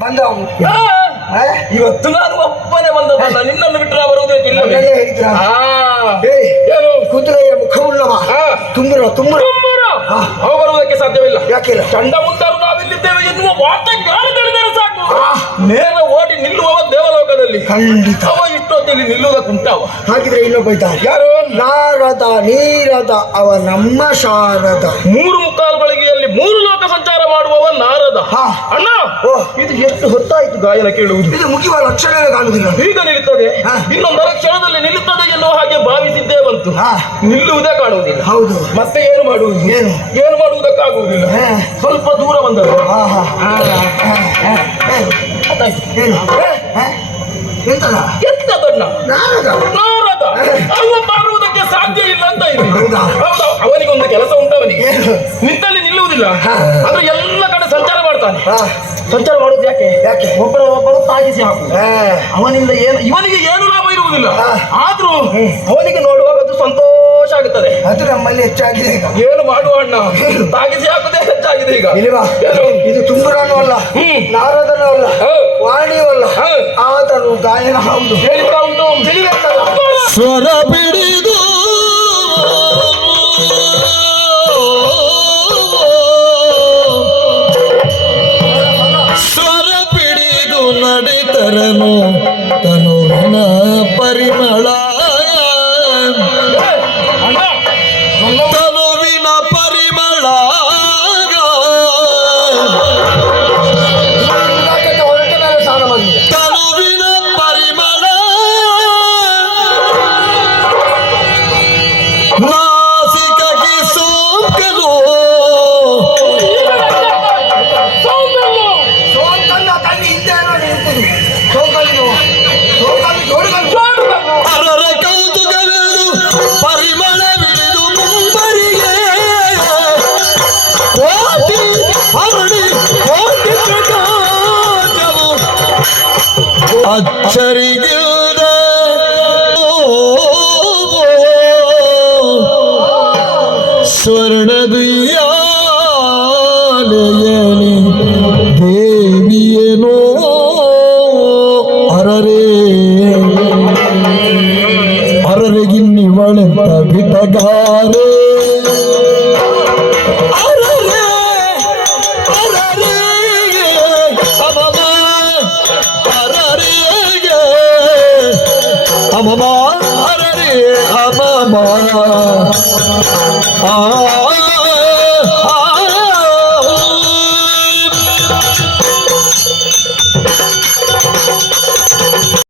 ಬಂದ ಅವನು ಆ, ಆ? ಇವತ್ತು ನಾನು ಒಪ್ಪನೆ ಬಂದದಲ್ಲ ನಿನ್ನನ್ನು ಬಿಟ್ಟರೆ ಬರುವುದಕ್ಕಿಲ್ಲ ಏನು? ಕುದುರೆಯ ಮುಖವುಳ್ಳವ. ತುಂಬಿರ ತುಂಬಿರ. ಅವ ಬರುವುದಕ್ಕೆ ಸಾಧ್ಯವಿಲ್ಲ. ಯಾಕಿಲ್ಲ? ಚಂಡ ಮುಂತಾರು ನಾವಿಲ್ಲಿದ್ದೇವೆ ಎನ್ನುವ ವಾರ್ತೆ ಗಾಳಿ ತಿಳಿದರೆ ಸಾಕು. ಆ. ನೇರ ಓಡಿ ನಿಲ್ಲುವವ ದೇವಲೋಕದಲ್ಲಿ. ಖಂಡಿತ. ಅವ ಇಷ್ಟೊತ್ತಲ್ಲಿ ನಿಲ್ಲುವುದಕ್ಕುಂಟಾವ ಹಾಗಿದ್ರೆ ಇನ್ನೊಬ್ಬ ಇದ್ದಾನೆ ಯಾರು? ನಾರದ ನೀರದ ಅವ ನಮ್ಮ ಶಾರದ. ಮೂರು ಮುಕ್ಕಾಲು ಗಳಿಗೆಯಲ್ಲಿ ಮೂರು ಲೋಕ ಸಂಚಾರ ಮಾಡುವವ ನಾರದ. ಅಣ್ಣ. ಇದು ಎಷ್ಟು ಹೊತ್ತಾಯಿತು ಗಾಯನ ಕೇಳುವುದು? ಇದು ಮುಖ್ಯವಾದ ಲಕ್ಷಣವೇ ಕಾಣುವುದಿಲ್ಲ. ಈಗ ನಿಲ್ಲುತ್ತದೆ. ಇನ್ನೊಂದರ ಕ್ಷಣದಲ್ಲಿ ನಿಲ್ಲುತ್ತದೆ ಎನ್ನುವ ಹಾಗೆ ಭಾವಿಸಿದ್ದೇ ಬಂತು. ನಿಲ್ಲುವುದೇ ಕಾಣುವುದಿಲ್ಲ. ಹೌದು. ಮತ್ತೆ ಏನು ಮಾಡುವುದು? ಏನು? ಏನು ಮಾಡುವುದಕ್ಕಾಗುವುದಿಲ್ಲ. ಸ್ವಲ್ಪ ದೂರ ಬಂದರು? ಎಂತದ? ಎಂತ ದೊಡ್ಡ ನಾರದ. ನಾರದ ಸಂಚಾರ ಮಾಡ್ತಾನೆ ಹಾ. ಸಂಚಾರ ಮಾಡುವುದು ಯಾಕೆ? ಯಾಕೆ? ಒಬ್ಬರ ಒಬ್ಬರು ತಾಗಿಸಿ ಹಾಕು. ಅವನಿಂದ ಏನು ಇವನಿಗೆ ಏನು ಲಾಭ ಇರುವುದಿಲ್ಲ. ಆದ್ರೂ ಅವನಿಗೆ ನೋಡುವಾಗ ಅದು ಸಂತೋಷ ಆಗುತ್ತದೆ. ಅದು ನಮ್ಮಲ್ಲಿ ಹೆಚ್ಚಾಗಿದೆ ಈಗ. ಏನು ಮಾಡುವ ಅಣ್ಣ? ತಾಗಿಸಿ ಹಾಕುದೇ ಹೆಚ್ಚಾಗಿದೆ ಈಗ. ಇಲ್ವಾ ಇದು ತುಂಬುರಾನು ಅಲ್ಲ. ನಾರದನ ಅಲ್ಲ. ಹಾ. ವಾಣಿಯೂ ಅಲ್ಲ. ಹಾ. ಆತನು ಗಾಯನ ಹೌದು ಹೇಳ್ತಾ ಉಂಟು. ತಿಳಿಬೇಕಲ್ಲ ನಡಿತರನು ತನುವಿನ ಪರಿಮಳ ಅಚ್ಚರಿಗಿಲ್ದ ಸ್ವರ್ಣದುಯ್ಯಾಲಯನಿ ದೇವಿಯೇನೋ ಅರರೇ ಅರರೆಗಿನ್ನಿವಳೆಂತ ಬಿಟಗಾರೆ আমার রে আমার